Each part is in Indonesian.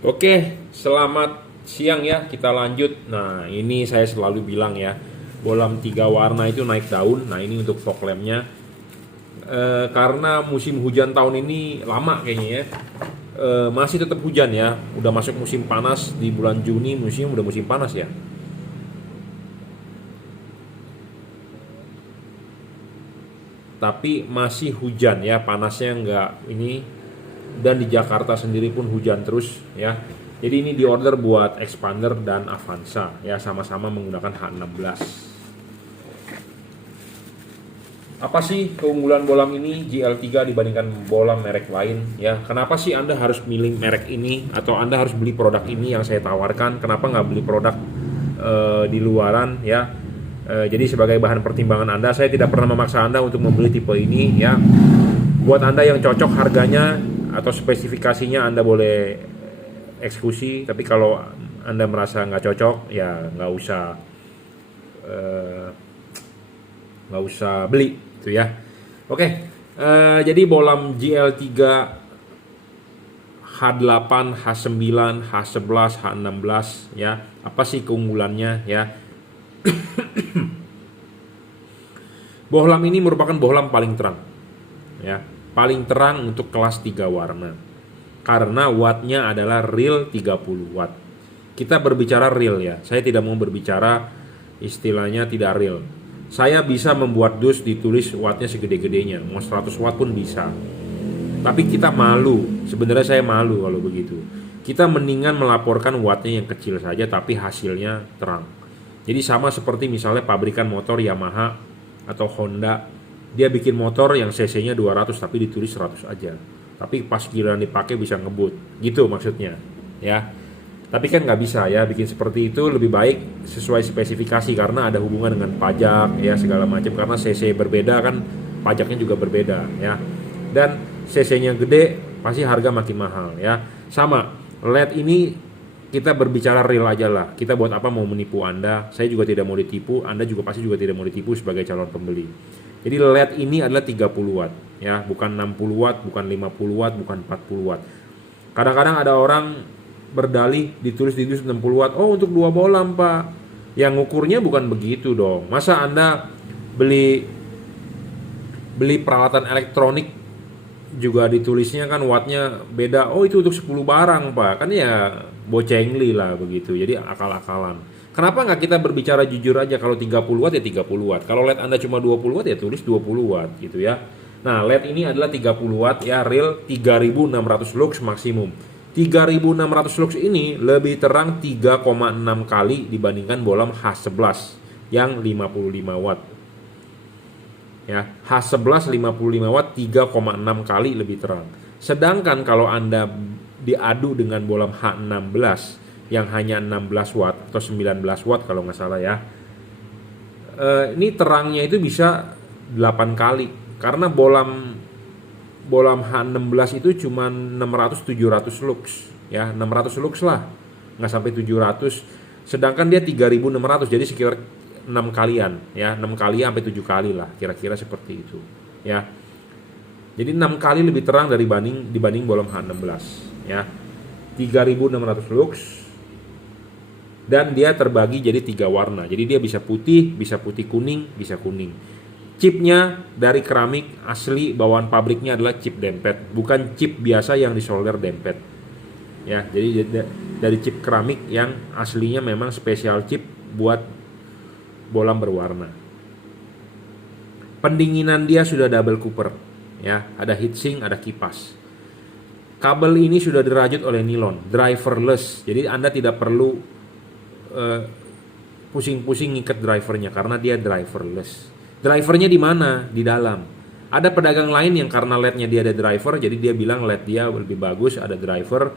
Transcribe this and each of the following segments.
Oke, selamat siang ya. Kita lanjut. Nah, ini saya selalu bilang ya, bolam tiga warna itu naik daun. Nah, ini untuk fog lampnya. Karena musim hujan tahun ini lama kayaknya ya. Masih tetap hujan ya. Udah masuk musim panas di bulan Juni, udah musim panas ya. Tapi masih hujan ya, panasnya nggak ini, dan di Jakarta sendiri pun hujan terus ya. Jadi ini diorder buat Expander dan Avanza ya, sama-sama menggunakan H16. Apa sih keunggulan bolam ini GL3 dibandingkan bolam merek lain ya? Kenapa sih Anda harus milih merek ini atau Anda harus beli produk ini yang saya tawarkan? Kenapa nggak beli produk di luaran ya? Jadi sebagai bahan pertimbangan Anda, saya tidak pernah memaksa Anda untuk membeli tipe ini ya. Buat Anda yang cocok harganya atau spesifikasinya, Anda boleh eksekusi. Tapi kalau Anda merasa nggak cocok, ya eh, nggak usah beli, gitu ya. Oke, jadi bolam GL3 H8, H9, H11, H16 ya. Apa sih keunggulannya ya? Bohlam ini merupakan bohlam paling terang ya, paling terang untuk kelas 3 warna. Karena wattnya adalah real 30 watt. Kita berbicara real ya. Saya tidak mau berbicara istilahnya tidak real. Saya bisa membuat dus ditulis wattnya segede-gedenya, mau 100 watt pun bisa. Tapi kita malu, sebenarnya saya malu kalau begitu. Kita mendingan melaporkan wattnya yang kecil saja tapi hasilnya terang. Jadi sama seperti misalnya pabrikan motor Yamaha atau Honda, dia bikin motor yang cc-nya 200 tapi ditulis 100 aja. Tapi pas giliran dipakai bisa ngebut. Gitu maksudnya, ya. Tapi kan nggak bisa ya bikin seperti itu, lebih baik sesuai spesifikasi karena ada hubungan dengan pajak ya segala macam, karena cc berbeda kan pajaknya juga berbeda ya. Dan cc-nya gede pasti harga makin mahal ya. Sama LED ini kita berbicara real aja lah. Kita buat apa mau menipu Anda? Saya juga tidak mau ditipu. Anda juga pasti juga tidak mau ditipu sebagai calon pembeli. Jadi LED ini adalah 30 watt ya, bukan 60 watt, bukan 50 watt, bukan 40 watt. Kadang-kadang ada orang berdalih ditulis 60 watt. Oh, untuk dua bolam, Pak. Yang ngukurnya bukan begitu dong. Masa Anda beli peralatan elektronik juga ditulisnya kan wattnya beda. Oh, itu untuk 10 barang, Pak. Kan ya bocengli lah begitu. Jadi akal-akalan. Kenapa nggak kita berbicara jujur aja? Kalau 30 watt ya 30 watt. Kalau LED Anda cuma 20 watt ya tulis 20 watt gitu ya. Nah, LED ini adalah 30 watt ya, real 3600 lux maksimum. 3600 lux ini lebih terang 3,6 kali dibandingkan bolam H11 yang 55 watt. Ya, H11 55 watt 3,6 kali lebih terang. Sedangkan kalau Anda diadu dengan bolam H16 yang hanya 16 watt atau 19 watt kalau nggak salah ya, ini terangnya itu bisa 8 kali. Karena bolam H16 itu cuma 600-700 lux ya, 600 lux lah, nggak sampai 700. Sedangkan dia 3600, jadi sekitar 6 kalian ya, 6 kali sampai 7 kali lah kira-kira seperti itu ya. Jadi 6 kali lebih terang dibanding bolam H16 ya. 3600 lux dan dia terbagi jadi 3 warna. Jadi dia bisa putih kuning, bisa kuning. Chipnya dari keramik asli, bawaan pabriknya adalah chip dempet, bukan chip biasa yang disolder dempet ya. Jadi dari chip keramik yang aslinya memang spesial chip buat bolam berwarna. Pendinginan dia sudah double cooper ya, ada heatsink, ada kipas. Kabel ini sudah dirajut oleh nilon, driverless. Jadi Anda tidak perlu pusing-pusing ngikat drivernya karena dia driverless. Drivernya di mana? Di dalam. Ada pedagang lain yang karena LED-nya dia ada driver, jadi dia bilang LED dia lebih bagus, ada driver.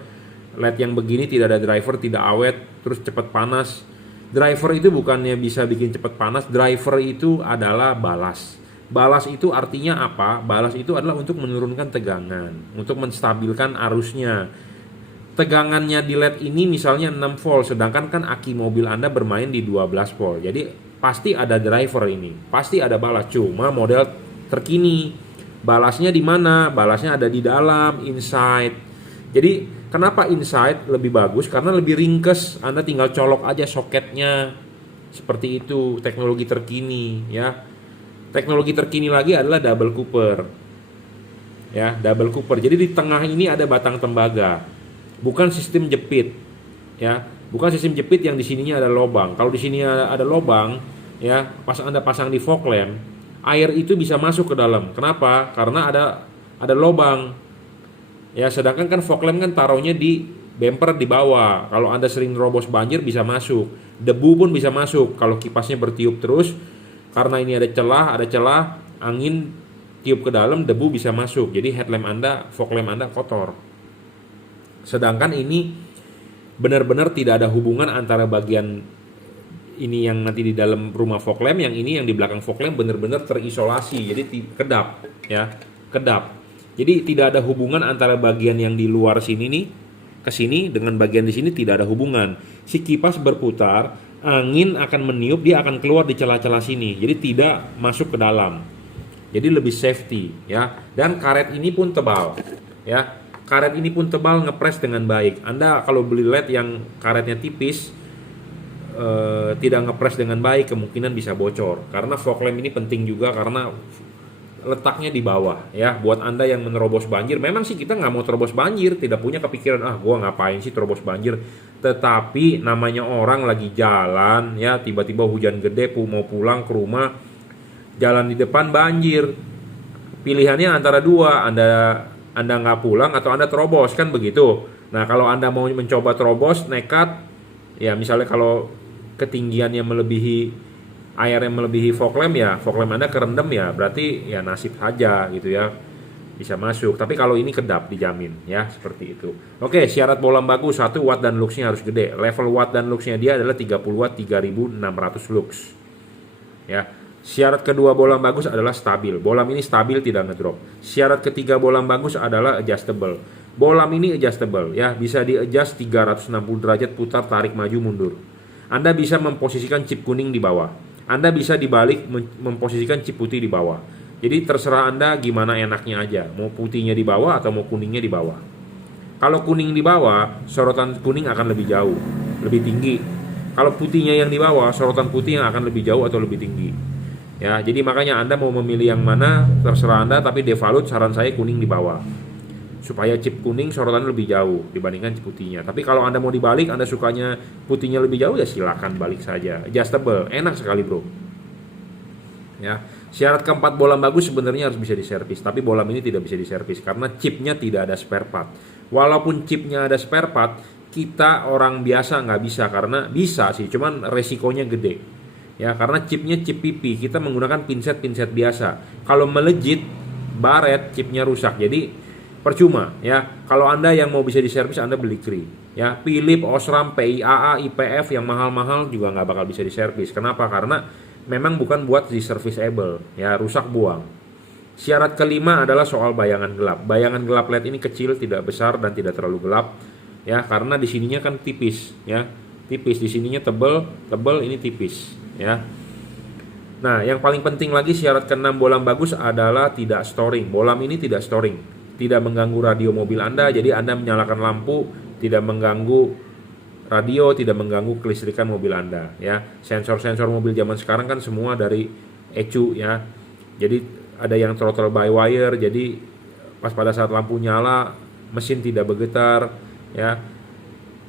LED yang begini tidak ada driver, tidak awet, terus cepat panas. Driver itu bukannya bisa bikin cepat panas, driver itu adalah balas. Balas itu artinya apa? Balas itu adalah untuk menurunkan tegangan, untuk menstabilkan arusnya. Tegangannya di LED ini misalnya 6 volt, sedangkan kan aki mobil Anda bermain di 12 volt. Jadi pasti ada driver ini, pasti ada balas. Cuma model terkini. Balasnya di mana? Balasnya ada di dalam, inside. Jadi Kenapa inside lebih bagus? Karena lebih ringkes. Anda tinggal colok aja soketnya. Seperti itu, teknologi terkini ya. Teknologi terkini lagi adalah double cooper. Ya, double cooper. Jadi di tengah ini ada batang tembaga. Bukan sistem jepit. Ya, bukan sistem jepit yang di sininya ada lubang. Kalau di sini ada lubang, ya, pas Anda pasang di fog lamp, air itu bisa masuk ke dalam. Kenapa? Karena ada lubang. Ya, sedangkan kan fog lamp kan taruhnya di bumper di bawah. Kalau Anda sering nerobos banjir bisa masuk. Debu pun bisa masuk kalau kipasnya bertiup terus. Karena ini ada celah, angin tiup ke dalam, debu bisa masuk. Jadi headlamp Anda, fog lamp Anda kotor. Sedangkan ini benar-benar tidak ada hubungan antara bagian ini yang nanti di dalam rumah fog lamp, yang ini yang di belakang fog lamp benar-benar terisolasi. Jadi kedap, ya, kedap. Jadi tidak ada hubungan antara bagian yang di luar sini nih ke sini dengan bagian di sini, tidak ada hubungan. Si kipas berputar, angin akan meniup, dia akan keluar di celah-celah sini. Jadi tidak masuk ke dalam. Jadi lebih safety ya. Dan karet ini pun tebal ya. Karet ini pun tebal, ngepres dengan baik. Anda kalau beli LED yang karetnya tipis, tidak ngepres dengan baik, kemungkinan bisa bocor. Karena fog lamp ini penting juga karena letaknya di bawah ya. Buat Anda yang menerobos banjir, memang sih kita nggak mau terobos banjir, tidak punya kepikiran gua ngapain sih terobos banjir. Tetapi namanya orang lagi jalan ya, tiba-tiba hujan gede, mau pulang ke rumah, jalan di depan banjir. Pilihannya antara dua, Anda nggak pulang atau Anda terobos, kan begitu. Nah, kalau Anda mau mencoba terobos nekat, ya misalnya kalau ketinggiannya melebihi, air yang melebihi fog lamp, ya fog lamp Anda kerendam, ya berarti ya nasib saja gitu ya, bisa masuk. Tapi kalau ini kedap dijamin ya, seperti itu. Oke, syarat bolam bagus, 1 watt dan luxnya harus gede. Level watt dan luxnya dia adalah 30 watt 3600 lux ya. Syarat kedua bolam bagus adalah stabil. Bolam ini stabil, tidak ngedrop. Syarat ketiga bolam bagus adalah adjustable. Bolam ini adjustable ya, bisa di-adjust 360 derajat, putar, tarik, maju, mundur. Anda bisa memposisikan chip kuning di bawah. Anda bisa dibalik memposisikan chip putih di bawah. Jadi terserah Anda gimana enaknya aja. Mau putihnya di bawah atau mau kuningnya di bawah. Kalau kuning di bawah, sorotan kuning akan lebih jauh, lebih tinggi. Kalau putihnya yang di bawah, sorotan putih yang akan lebih jauh atau lebih tinggi. Ya, jadi makanya Anda mau memilih yang mana terserah Anda, tapi default saran saya kuning di bawah. Supaya chip kuning sorotan lebih jauh dibandingkan chip putihnya. Tapi kalau Anda mau dibalik, Anda sukanya putihnya lebih jauh, ya silakan balik saja. Adjustable, enak sekali bro. Ya, syarat keempat, bolam bagus sebenarnya harus bisa diservis, tapi bolam ini tidak bisa diservis karena chipnya tidak ada spare part. Walaupun chipnya ada spare part, kita orang biasa nggak bisa, karena bisa sih, cuman resikonya gede. Ya, karena chipnya chip pipi, kita menggunakan pinset biasa. Kalau melejit, baret, chipnya rusak. Jadi percuma ya. Kalau Anda yang mau bisa diservis, Anda beli Cree ya. Philips, Osram, PIAA, IPF yang mahal-mahal juga nggak bakal bisa diservis. Kenapa? Karena memang bukan buat di serviceable ya, rusak buang. Syarat kelima adalah soal bayangan gelap. Bayangan gelap LED ini kecil, tidak besar dan tidak terlalu gelap ya, karena di sininya kan tipis ya. Tipis, di sininya tebel, ini tipis ya. Nah, yang paling penting lagi, syarat keenam bolam bagus adalah tidak storing. Bolam ini tidak storing, tidak mengganggu radio mobil Anda. Jadi Anda menyalakan lampu, tidak mengganggu radio, tidak mengganggu kelistrikan mobil Anda ya. Sensor-sensor mobil zaman sekarang kan semua dari ECU ya. Jadi ada yang throttle by wire, jadi pas pada saat lampu nyala mesin tidak bergetar ya.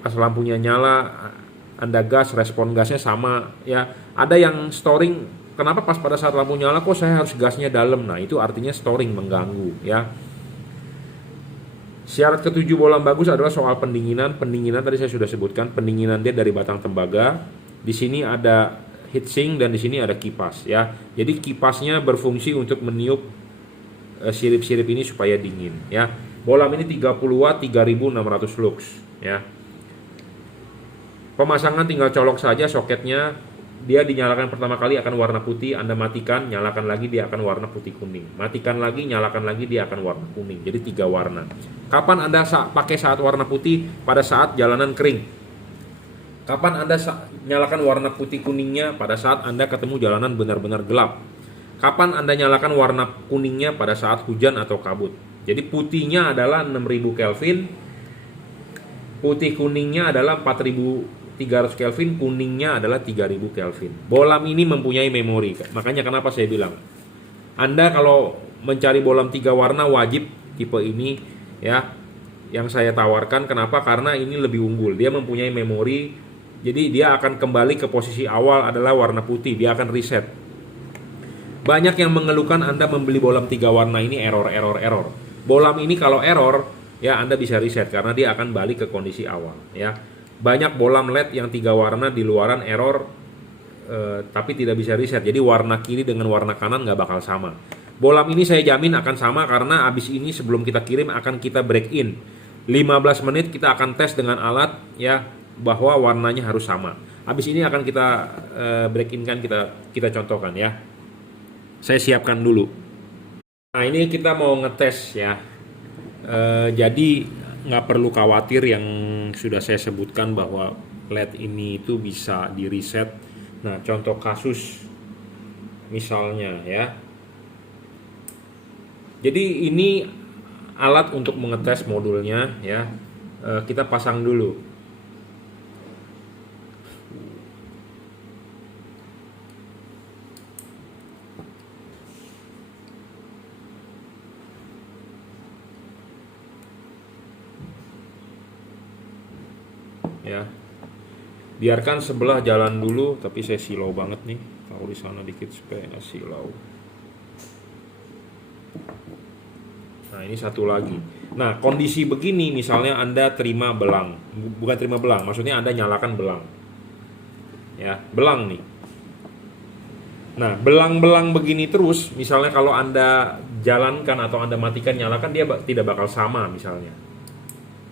Pas lampunya nyala Anda gas, respon gasnya sama ya. Ada yang storing, kenapa pas pada saat lampu nyala kok saya harus gasnya dalam? Nah, itu artinya storing, mengganggu ya. Syarat ketujuh bolam bagus adalah soal pendinginan. Pendinginan tadi saya sudah sebutkan, pendinginan dia dari batang tembaga. Di sini ada heatsink dan di sini ada kipas ya. Jadi kipasnya berfungsi untuk meniup sirip-sirip ini supaya dingin ya. Bolam ini 30 watt 3600 lux ya. Pemasangan tinggal colok saja soketnya. Dia dinyalakan pertama kali akan warna putih, Anda matikan, nyalakan lagi, dia akan warna putih kuning. Matikan lagi, nyalakan lagi, dia akan warna kuning. Jadi 3 warna. Kapan Anda pakai saat warna putih? Pada saat jalanan kering. Kapan Anda nyalakan warna putih kuningnya? Pada saat Anda ketemu jalanan benar-benar gelap. Kapan Anda nyalakan warna kuningnya? Pada saat hujan atau kabut. Jadi putihnya adalah 6000 Kelvin, Putih kuningnya adalah 4300 Kelvin, kuningnya adalah 3000 Kelvin. Bohlam ini mempunyai memori. Makanya kenapa saya bilang, Anda kalau mencari bohlam 3 warna wajib tipe ini ya. Yang saya tawarkan kenapa? Karena ini lebih unggul. Dia mempunyai memori. Jadi dia akan kembali ke posisi awal adalah warna putih. Dia akan reset. Banyak yang mengeluhkan Anda membeli bohlam 3 warna ini error. Bohlam ini kalau error, ya Anda bisa reset karena dia akan balik ke kondisi awal. Ya, banyak bohlam LED yang 3 warna di luaran error, tapi tidak bisa reset. Jadi warna kiri dengan warna kanan nggak bakal sama. Bohlam ini saya jamin akan sama karena abis ini sebelum kita kirim akan kita break in. 15 menit kita akan tes dengan alat ya bahwa warnanya harus sama. Habis ini akan kita break in kan, kita contohkan ya. Saya siapkan dulu. Nah ini kita mau ngetes ya. Jadi nggak perlu khawatir yang sudah saya sebutkan bahwa LED ini itu bisa di reset. Nah contoh kasus misalnya ya. Jadi ini alat untuk mengetes modulnya ya. Kita pasang dulu. Ya, biarkan sebelah jalan dulu, tapi saya silau banget nih, taruh di sana dikit supaya nggak silau. Nah ini satu lagi. Nah kondisi begini misalnya Anda terima belang, bukan terima belang, maksudnya Anda nyalakan belang, ya belang nih. Nah belang-belang begini terus, misalnya kalau Anda jalankan atau Anda matikan nyalakan dia tidak bakal sama misalnya,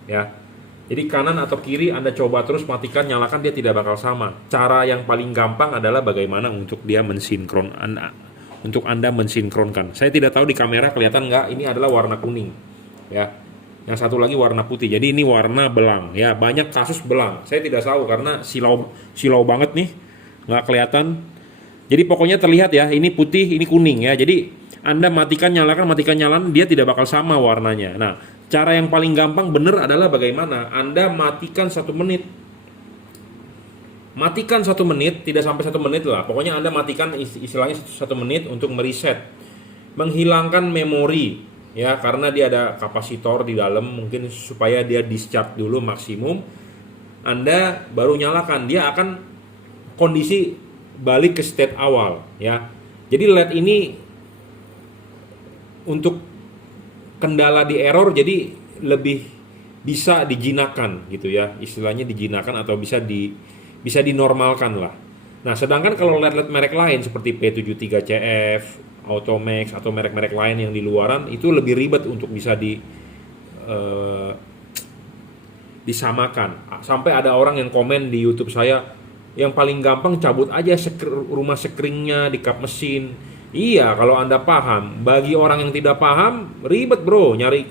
ya. Jadi kanan atau kiri Anda coba terus matikan nyalakan dia tidak bakal sama. Cara yang paling gampang adalah bagaimana untuk dia mensinkron untuk Anda mensinkronkan. Saya tidak tahu di kamera kelihatan nggak, ini adalah warna kuning ya. Yang satu lagi warna putih. Jadi ini warna belang ya. Banyak kasus belang. Saya tidak tahu karena silau banget nih, nggak kelihatan. Jadi pokoknya terlihat ya, ini putih, ini kuning ya. Jadi Anda matikan nyalakan dia tidak bakal sama warnanya. Nah cara yang paling gampang bener adalah bagaimana Anda matikan 1 menit. Matikan 1 menit, tidak sampai 1 menit lah. Pokoknya Anda matikan istilahnya 1 menit untuk mereset. Menghilangkan memori ya, karena dia ada kapasitor di dalam mungkin supaya dia discharge dulu maksimum. Anda baru nyalakan, dia akan kondisi balik ke state awal ya. Jadi LED ini untuk kendala di error jadi lebih bisa dijinakan gitu ya, istilahnya dijinakan atau bisa dinormalkan lah. Nah sedangkan kalau LED merek lain seperti P73CF, Automax atau merek-merek lain yang di luaran itu lebih ribet untuk bisa disamakan. Sampai ada orang yang komen di YouTube saya, yang paling gampang cabut aja rumah sekringnya di kap mesin. Iya, kalau Anda paham. Bagi orang yang tidak paham, ribet bro, nyari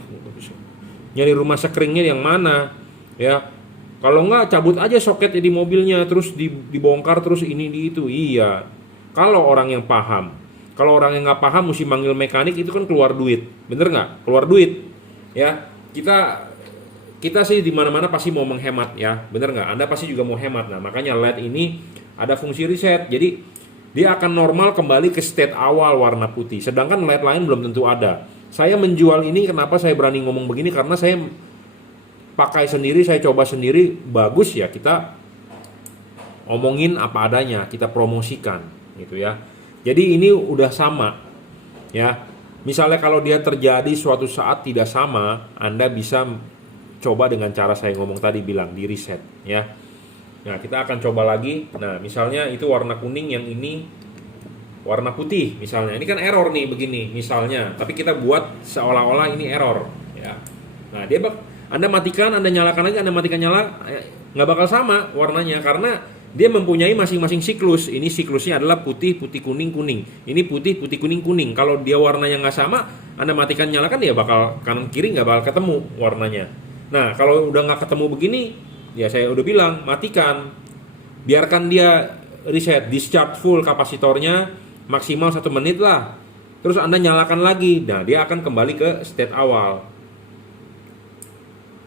rumah sekringnya yang mana, ya. Kalau nggak cabut aja soketnya di mobilnya, terus dibongkar terus ini di itu. Iya. Kalau orang yang paham, kalau orang yang nggak paham mesti manggil mekanik itu kan keluar duit, bener nggak? Keluar duit, ya. Kita sih di mana-mana pasti mau menghemat ya, bener nggak? Anda pasti juga mau hemat. Nah makanya LED ini ada fungsi reset, jadi dia akan normal kembali ke state awal warna putih. Sedangkan LED lain belum tentu ada. Saya menjual ini kenapa saya berani ngomong begini, karena saya pakai sendiri, saya coba sendiri, bagus ya, kita omongin apa adanya, kita promosikan gitu ya. Jadi ini udah sama ya. Misalnya kalau dia terjadi suatu saat tidak sama, Anda bisa coba dengan cara saya ngomong tadi bilang di reset ya. Nah kita akan coba lagi. Nah misalnya itu warna kuning, yang ini warna putih misalnya. Ini kan error nih begini misalnya, tapi kita buat seolah-olah ini error ya. Nah Anda matikan, Anda nyalakan lagi, Anda matikan nyala, nggak bakal sama warnanya karena dia mempunyai masing-masing siklus. Ini siklusnya adalah putih, putih, kuning, kuning. Ini putih, putih, kuning, kuning. Kalau dia warnanya nggak sama, Anda matikan nyalakan ya bakal kanan kiri nggak bakal ketemu warnanya. Nah kalau udah nggak ketemu begini, ya saya udah bilang matikan, biarkan dia reset, discharge full kapasitornya maksimal 1 menit lah, terus Anda nyalakan lagi. Nah dia akan kembali ke state awal.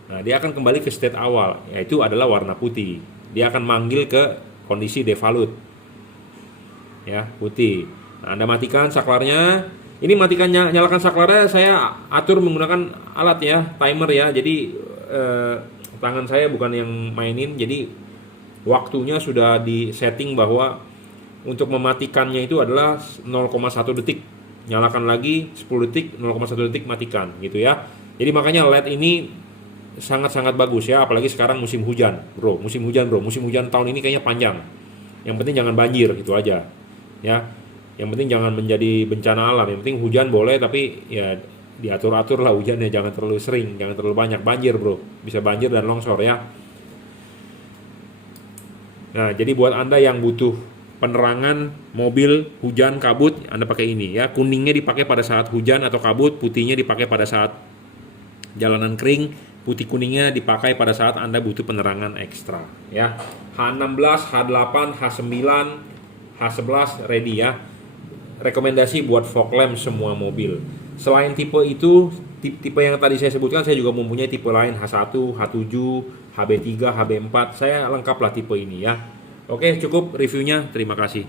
Nah, dia akan kembali ke state awal, yaitu adalah warna putih. Dia akan manggil ke kondisi devalute, ya, putih. Nah, Anda matikan saklarnya. Ini matikan, nyalakan saklarnya saya atur menggunakan alat ya, timer ya. Jadi tangan saya bukan yang mainin. Jadi waktunya sudah di setting bahwa untuk mematikannya itu adalah 0,1 detik. Nyalakan lagi 10 detik, 0,1 detik matikan gitu ya. Jadi makanya LED ini sangat-sangat bagus ya, apalagi sekarang musim hujan, bro. Musim hujan tahun ini kayaknya panjang. Yang penting jangan banjir, itu aja. Ya. Yang penting jangan menjadi bencana alam. Yang penting hujan boleh, tapi ya diatur-atur lah hujannya, jangan terlalu sering, jangan terlalu banyak. Banjir, bro. Bisa banjir dan longsor ya. Nah, jadi buat Anda yang butuh penerangan mobil hujan kabut, Anda pakai ini ya. Kuningnya dipakai pada saat hujan atau kabut, putihnya dipakai pada saat jalanan kering, putih kuningnya dipakai pada saat Anda butuh penerangan ekstra ya. H16, H8, H9, H11 ready ya. Rekomendasi buat fog lamp semua mobil. Selain tipe itu, tipe yang tadi saya sebutkan, saya juga mempunyai tipe lain, H1, H7, HB3, HB4. Saya lengkap lah tipe ini ya. Oke, cukup reviewnya. Terima kasih.